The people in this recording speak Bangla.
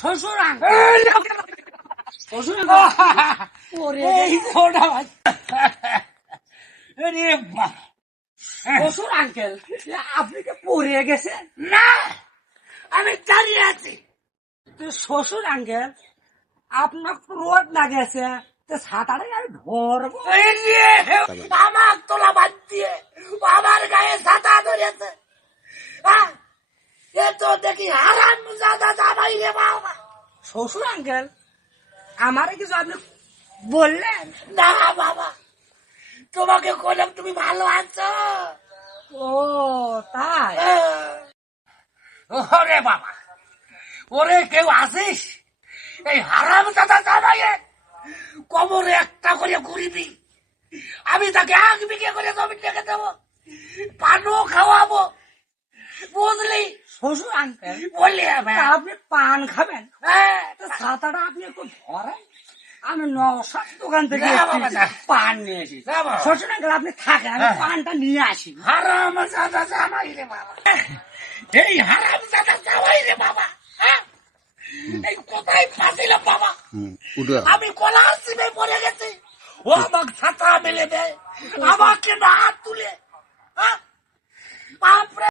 শ্বশুর আঙ্কেল শ্বশুর শ্বশুর আঙ্কেল আপনি কি পড়ে গেছেন? না, আমি দাঁড়িয়ে আছি। শ্বশুর আঙ্কেল আপনার রোদ লাগেছে, ছাতাটাই আমি ধরবো। আমার তোলা বাদ দিয়ে আমার গায়ে ছাতা ধরেছে। এ তো দেখি হারাম জাদা জামাই রে বাবা। শ্বশুর আঙ্কেল আমারে কিছু আপনি বললেন না বাবা, তোমাকে বললাম তুমি ভালো আছো। ও তাই? ওরে বাবা, ওরে কেউ আসিস এই হারাম জাদা জামাইয়ে কোমরে একটা করে ঘুরিবি, আমি তাকে 1 বিঘে করে জমি রেখে দেবো, পানও খাওয়াবো, বুঝলি? শ্বশুর আঙ্কেল বললি আপনি পান খাবেন? হ্যাঁ, ছাতাটা আপনি একটু ধরেন, আমি নওশাদ দোকান থেকে না বাবা, না। পান নিয়ে আসি। না বাবা। শ্বশুর আঙ্কেল আপনি থাকেন, আমি পানটা নিয়ে আসি। হারাম জাদা জামাই রে বাবা, এই হারাম জাদা জামাই রে বাবা। এই কোথায় ফাঁসিল বাবা? আমি কলার সিমে পড়ে গেছি, ও আমাকে ছাতা মেলে দেয়, আমাকে না তুলে। বাপরে।